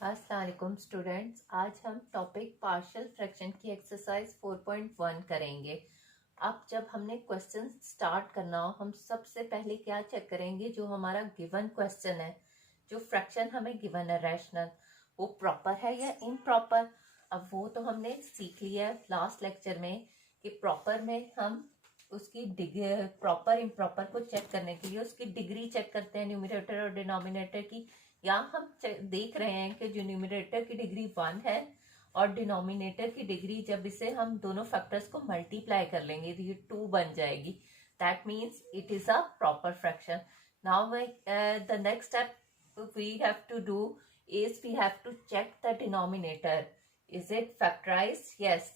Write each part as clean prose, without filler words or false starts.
अस्सलाम वालेकुम स्टूडेंट्स, आज हम टॉपिक पार्शियल फ्रैक्शन की एक्सरसाइज 4.1 करेंगे। अब जब हमने क्वेश्चन स्टार्ट करना हो, हम सबसे पहले क्या चेक करेंगे, जो हमारा गिवन क्वेश्चन है, जो फ्रैक्शन हमें गिवन है रैशनल, वो प्रॉपर है या इम्प्रॉपर। अब वो तो हमने सीख लिया है लास्ट लेक्चर में कि प्रॉपर में हम उसकी प्रॉपर इम्प्रॉपर को चेक करने के लिए उसकी डिग्री चेक करते हैं, न्यूमरेटर और डिनोमिनेटर की। यहाँ हम देख रहे हैं कि जो न्यूमरेटर की डिग्री 1 है और डिनोमिनेटर की डिग्री, जब इसे हम दोनों फैक्टर्स को मल्टीप्लाई कर लेंगे तो ये 2 बन जाएगी। That means it is a proper fraction. Now the next step we have to do is we have to check the denominator. Is it factorized? Yes,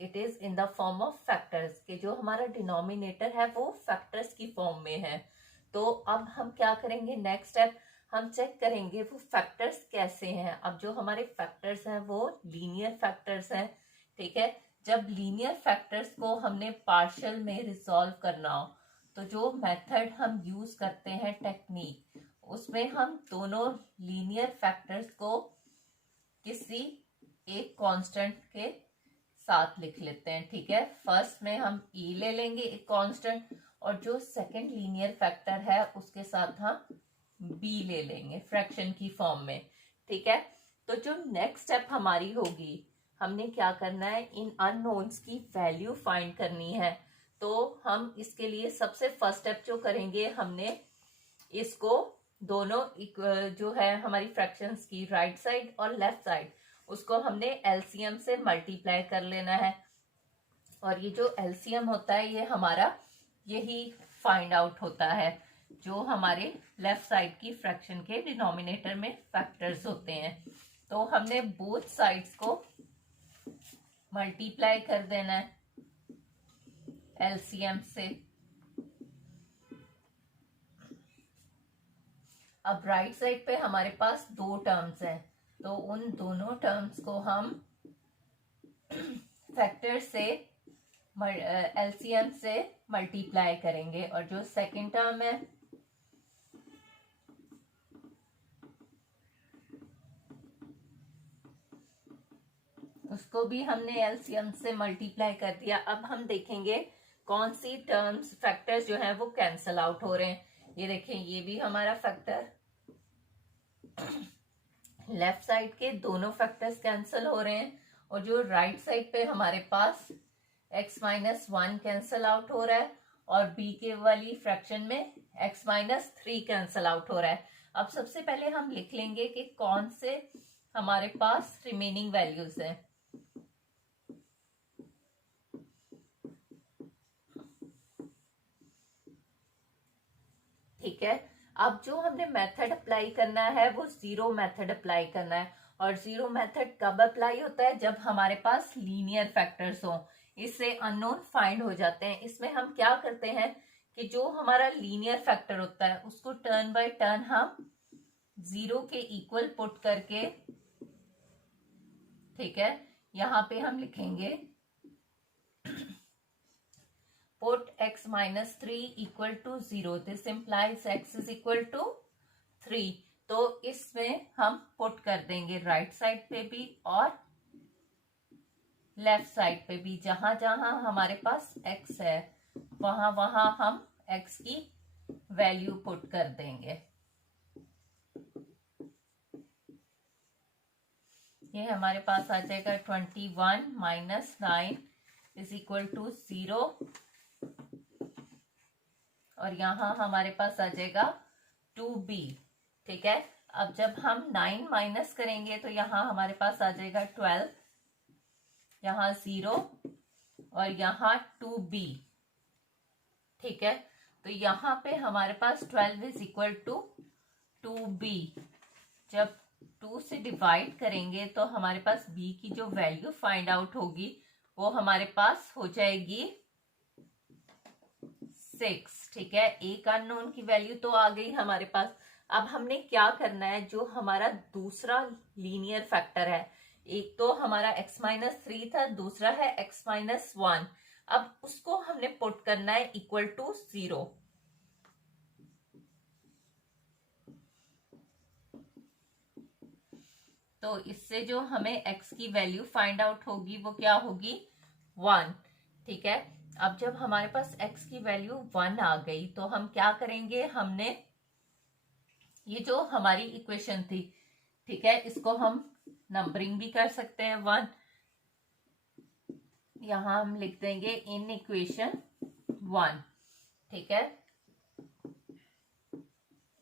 it is in the form of factors. कि जो हमारा denominator है वो factors की form में है। तो अब हम क्या करेंगे, नेक्स्ट स्टेप हम चेक करेंगे वो फैक्टर्स कैसे हैं। अब जो हमारे फैक्टर्स हैं वो लीनियर फैक्टर्स हैं, ठीक है। जब लीनियर फैक्टर्स को हमने पार्शियल में रिजॉल्व करना हो तो जो मेथड हम यूज करते हैं टेक्निक, उसमें हम दोनों लीनियर फैक्टर्स को किसी एक कांस्टेंट के साथ लिख लेते हैं, ठीक है। फर्स्ट में हम ई ले लेंगे एक कांस्टेंट, और जो सेकंड लीनियर फैक्टर है उसके साथ हम बी ले लेंगे फ्रैक्शन की फॉर्म में, ठीक है। तो जो नेक्स्ट स्टेप हमारी होगी, हमने क्या करना है, इन अननोन्स की वैल्यू फाइंड करनी है। तो हम इसके लिए सबसे फर्स्ट स्टेप जो करेंगे, हमने इसको दोनों जो है हमारी फ्रैक्शंस की राइट साइड और लेफ्ट साइड, उसको हमने एलसीएम से मल्टीप्लाई कर लेना है। और ये जो एलसीएम होता है ये हमारा यही फाइंड आउट होता है, जो हमारे लेफ्ट साइड की फ्रैक्शन के डिनोमिनेटर में फैक्टर्स होते हैं। तो हमने बोथ साइड्स को मल्टीप्लाई कर देना है एलसीएम से। अब राइट साइड पे हमारे पास दो टर्म्स हैं, तो उन दोनों टर्म्स को हम फैक्टर से एलसीएम से मल्टीप्लाई करेंगे। और जो सेकंड टर्म है उसको भी हमने एलसीएम से मल्टीप्लाई कर दिया। अब हम देखेंगे कौन सी टर्म्स फैक्टर्स जो हैं वो कैंसल आउट हो रहे हैं। ये देखें, ये भी हमारा फैक्टर, लेफ्ट साइड के दोनों फैक्टर्स कैंसल हो रहे हैं, और जो राइट साइड पे हमारे पास x-1 कैंसल आउट हो रहा है, और b के वाली फ्रैक्शन में x-3 कैंसल आउट हो रहा है। अब सबसे पहले हम लिख लेंगे कि कौन से हमारे पास रिमेनिंग वैल्यूज हैं। ठीक है, अब जो हमने मेथड अप्लाई करना है वो जीरो मेथड अप्लाई करना है। और जीरो मेथड कब अप्लाई होता है, जब हमारे पास लीनियर फैक्टर्स हो, इससे अननोन फाइंड हो जाते हैं। इसमें हम क्या करते हैं कि जो हमारा लीनियर फैक्टर होता है उसको टर्न बाय टर्न हम जीरो के इक्वल पुट करके, ठीक है, यहां पे हम लिखेंगे put x-3 equal to 0. This implies x is equal to 3. तो इसमें हम पुट कर देंगे राइट साइड पे भी और लेफ्ट साइड पे भी। जहां जहां हमारे पास x है वहां वहां हम x की वैल्यू पुट कर देंगे। ये हमारे पास आ जाएगा 21 माइनस 9 इज इक्वल टू 0, और यहां हमारे पास आ जाएगा 2b, ठीक है। अब जब हम 9 माइनस करेंगे तो यहां हमारे पास आ जाएगा 12, यहां 0 और यहां 2b, ठीक है। तो यहां पे हमारे पास 12 इज इक्वल टू 2b। जब 2 से डिवाइड करेंगे तो हमारे पास b की जो वैल्यू फाइंड आउट होगी वो हमारे पास हो जाएगी 6, ठीक है। एक अननोन की वैल्यू तो आ गई हमारे पास। अब हमने क्या करना है, जो हमारा दूसरा लीनियर फैक्टर है, एक तो हमारा x-3 था, दूसरा है x-1, अब उसको हमने पुट करना है इक्वल टू 0। तो इससे जो हमें x की वैल्यू फाइंड आउट होगी वो क्या होगी 1। ठीक है, अब जब हमारे पास x की वैल्यू 1 आ गई तो हम क्या करेंगे, हमने ये जो हमारी इक्वेशन थी, ठीक है, इसको हम नंबरिंग भी कर सकते हैं 1। यहां हम लिख देंगे इन इक्वेशन 1। ठीक है,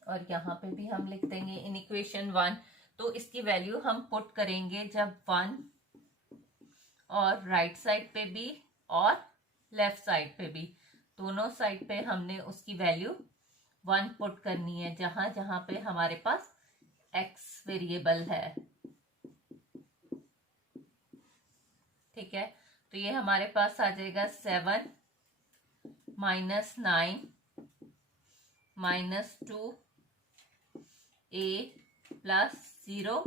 और यहाँ पे भी हम लिख देंगे इन इक्वेशन 1। तो इसकी वैल्यू हम पुट करेंगे जब 1 और राइट साइड पे भी और लेफ्ट साइड पे भी, दोनों साइड पे हमने उसकी वैल्यू 1 पुट करनी है, जहां जहां पे हमारे पास x वेरिएबल है। ठीक है, तो ये हमारे पास आ जाएगा 7 -9 -2 a + 0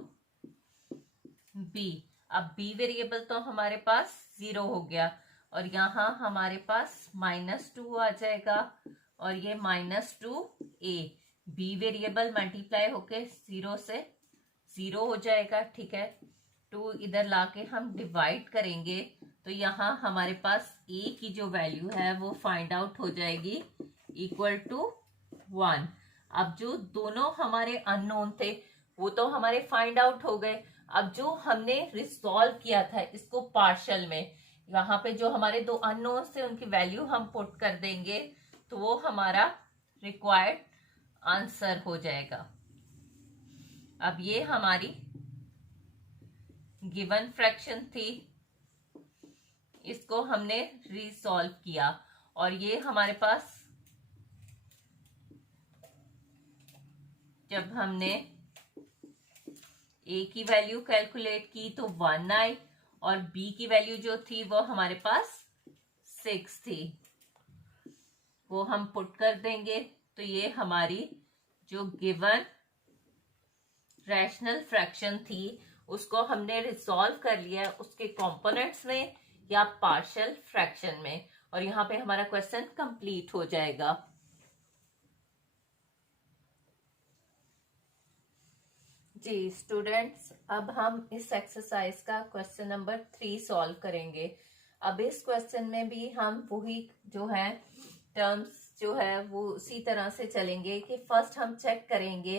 b। अब b वेरिएबल तो हमारे पास 0 हो गया, और यहाँ हमारे पास -2 आ जाएगा, और ये -2a। b वेरिएबल मल्टीप्लाई होके 0 से 0 हो जाएगा। ठीक है, 2 इधर लाके हम डिवाइड करेंगे तो यहाँ हमारे पास a की जो वैल्यू है वो फाइंड आउट हो जाएगी = 1। अब जो दोनों हमारे अननोन थे वो तो हमारे फाइंड आउट हो गए। अब जो हमने रिसॉल्व किया था इसको पार्शियल में, यहाँ पे जो हमारे दो अननोन थे उनकी वैल्यू हम पुट कर देंगे तो वो हमारा रिक्वायर्ड आंसर हो जाएगा। अब ये हमारी गिवन फ्रैक्शन थी, इसको हमने रिसॉल्व किया, और ये हमारे पास जब हमने a की वैल्यू कैलकुलेट की तो 1 आई, और b की वैल्यू जो थी वो हमारे पास 6 थी, वो हम पुट कर देंगे। तो ये हमारी जो गिवन रैशनल फ्रैक्शन थी उसको हमने रिसॉल्व कर लिया उसके कंपोनेंट्स में या पार्शियल फ्रैक्शन में, और यहाँ पे हमारा क्वेश्चन कंप्लीट हो जाएगा। जी स्टूडेंट्स, अब हम इस एक्सरसाइज का क्वेश्चन नंबर 3 सॉल्व करेंगे। अब इस क्वेश्चन में भी हम वही जो है टर्म्स जो है वो उसी तरह से चलेंगे कि फर्स्ट हम चेक करेंगे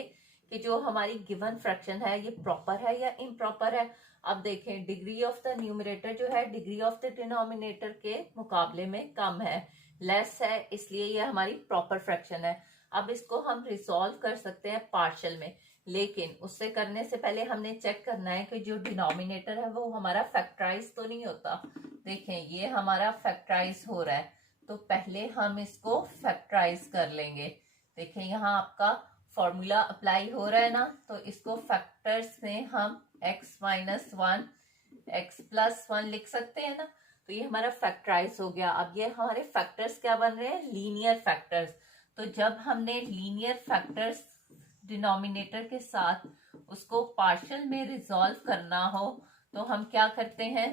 कि जो हमारी गिवन फ्रैक्शन है ये प्रॉपर है या इम्प्रॉपर है। अब देखें, डिग्री ऑफ द न्यूमरेटर जो है डिग्री ऑफ द डिनोमिनेटर के मुकाबले में कम है, लेस है, इसलिए ये हमारी प्रॉपर फ्रैक्शन है। अब इसको हम रिसॉल्व कर सकते हैं पार्शियल में, लेकिन उससे करने से पहले हमने चेक करना है कि जो डिनोमिनेटर है वो हमारा फैक्टराइज तो नहीं होता। देखें, ये हमारा फैक्टराइज हो रहा है, तो पहले हम इसको फैक्टराइज कर लेंगे। देखें, यहाँ आपका फॉर्मूला अप्लाई हो रहा है ना, तो इसको फैक्टर्स में हम x - 1 x + 1 लिख सकते हैं ना, तो ये हमारा फैक्टराइज हो गया। अब ये हमारे फैक्टर्स क्या बन रहे हैं, लीनियर फैक्टर्स। तो जब हमने लीनियर फैक्टर्स डिनोमिनेटर के साथ उसको पार्शियल में रिजॉल्व करना हो तो हम क्या करते हैं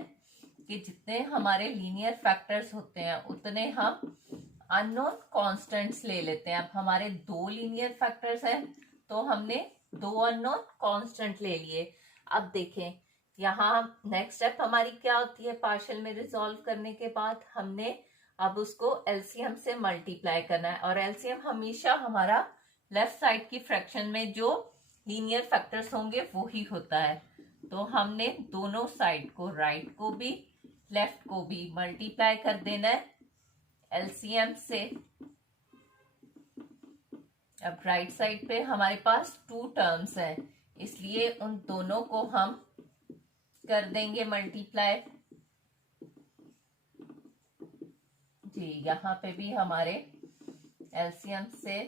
कि जितने हमारे लीनियर फैक्टर्स होते हैं उतने हम अननोन कांस्टेंट्स ले लेते हैं। अब हमारे 2 लीनियर फैक्टर्स हैं तो हमने 2 अननोन कांस्टेंट ले लिए। अब देखें, यहाँ नेक्स्ट स्टेप हमारी क्या होती है, पार्शियल में रिजॉल्व करने के बाद हमने अब उसको एलसीएम से मल्टीप्लाई करना है, और एलसीएम हमेशा हमारा लेफ्ट साइड की फ्रैक्शन में जो लीनियर फैक्टर्स होंगे वो ही होता है। तो हमने दोनों साइड को, राइट को भी लेफ्ट को भी मल्टीप्लाई कर देना है एलसीएम से। अब राइट साइड पे हमारे पास 2 टर्म्स हैं, इसलिए उन दोनों को हम कर देंगे मल्टीप्लाई। जी, यहाँ पे भी हमारे एलसीएम से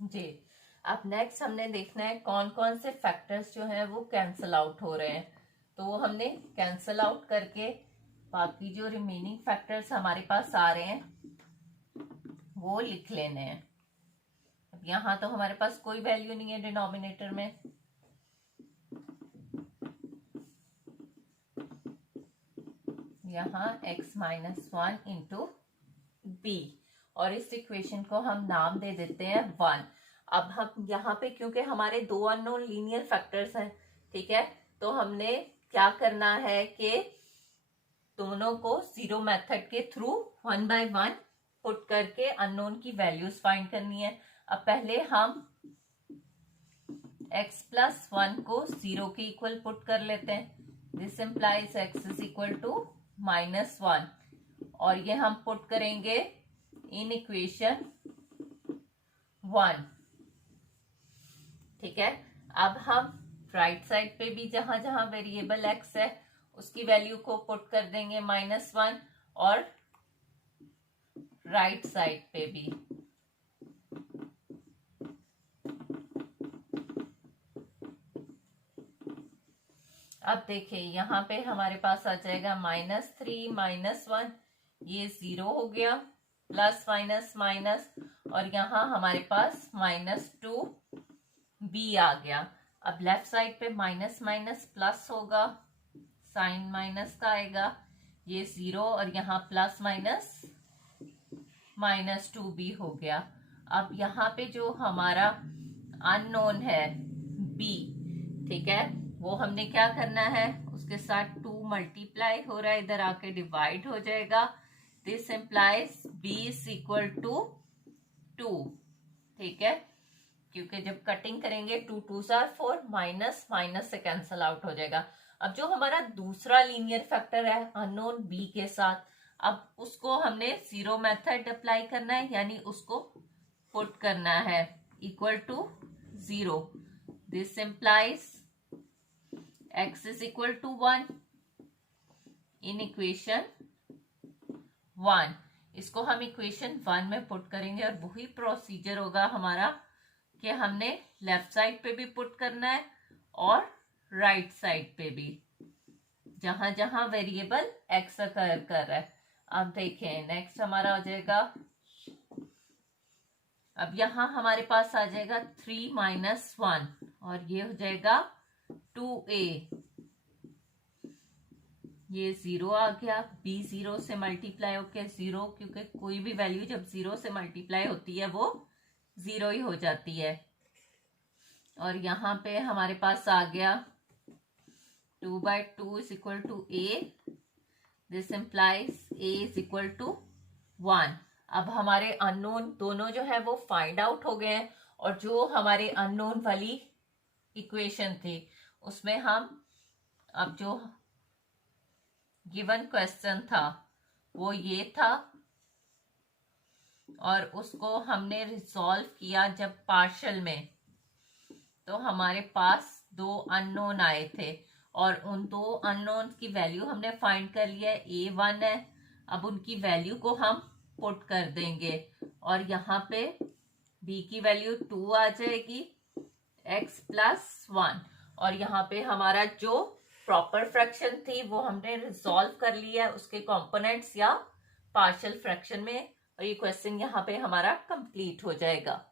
जी। अब नेक्स्ट हमने देखना है कौन कौन से फैक्टर्स जो हैं वो कैंसल आउट हो रहे हैं, तो वो हमने कैंसल आउट करके बाकी जो रिमेनिंग फैक्टर्स हमारे पास आ रहे हैं वो लिख लेने हैं। अब यहाँ तो हमारे पास कोई वैल्यू नहीं है डिनोमिनेटर में, यहाँ x - 1 इंटू b, और इस इक्वेशन को हम नाम दे देते हैं 1। अब हम यहाँ पे क्योंकि हमारे दो अननोन लीनियर फैक्टर्स हैं, ठीक है, तो हमने क्या करना है कि दोनों को जीरो मेथड के थ्रू 1 बाय 1 पुट करके अननोन की वैल्यूज फाइंड करनी है। अब पहले हम x प्लस 1 को 0 के इक्वल पुट कर लेते हैं। This implies x is equal to -1, और ये हम पुट करेंगे इन इक्वेशन 1, ठीक है। अब हम राइट साइड पे भी जहां जहां वेरिएबल x है उसकी वैल्यू को पुट कर देंगे -1, और राइट साइड पे भी। अब देखिए यहाँ पे हमारे पास आ जाएगा -3 -1, ये 0 हो गया, प्लस माइनस माइनस, और यहाँ हमारे पास -2b आ गया। अब लेफ्ट साइड पे माइनस माइनस प्लस होगा, साइन माइनस का आएगा, ये 0, और यहाँ प्लस माइनस -2b हो गया। अब यहाँ पे जो हमारा अननोन है b, ठीक है, वो हमने क्या करना है, उसके साथ 2 मल्टीप्लाई हो रहा है, इधर आके डिवाइड हो जाएगा। This implies b is equal to 2, ठीक है, क्योंकि जब कटिंग करेंगे 2 2s are 4, माइनस माइनस से कैंसल आउट हो जाएगा। अब जो हमारा दूसरा लीनियर फैक्टर है अननोन b के साथ, अब उसको हमने जीरो मेथड अप्लाई करना है, यानी उसको पुट करना है equal to 0। This implies x is equal to 1 in equation 1। इसको हम इक्वेशन 1 में पुट करेंगे, और वही प्रोसीजर होगा हमारा कि हमने लेफ्ट साइड पे भी पुट करना है और राइट साइड पे भी, जहां जहां वेरिएबल x अकर कर रहा है। अब देखें नेक्स्ट हमारा हो जाएगा, अब यहां हमारे पास आ जाएगा 3 - 1, और ये हो जाएगा 2a, ये 0 आ गया, b 0 से मल्टीप्लाई होके 0, क्योंकि कोई भी वैल्यू जब 0 से मल्टीप्लाई होती है वो 0 ही हो जाती है। और यहाँ पे हमारे पास आ गया 2/2 is equal to a, this implies a is equal to 1। अब हमारे अननोन दोनों जो है वो फाइंड आउट हो गए हैं, और जो हमारे अननोन वाली इक्वेशन थी उसमें हम अब जो गिवन क्वेश्चन था वो ये था, और उसको हमने रिजॉल्व किया जब पार्शियल में, तो हमारे पास 2 अननोन आए थे, और उन 2 अननोन की वैल्यू हमने फाइंड कर लिया है, a1 है। अब उनकी वैल्यू को हम पुट कर देंगे, और यहाँ पे b की वैल्यू 2 आ जाएगी, x प्लस 1, और यहाँ पे हमारा जो प्रॉपर फ्रैक्शन थी वो हमने रिजॉल्व कर लिया है उसके कंपोनेंट्स या पार्शियल फ्रैक्शन में, और ये क्वेश्चन यहाँ पे हमारा कंप्लीट हो जाएगा।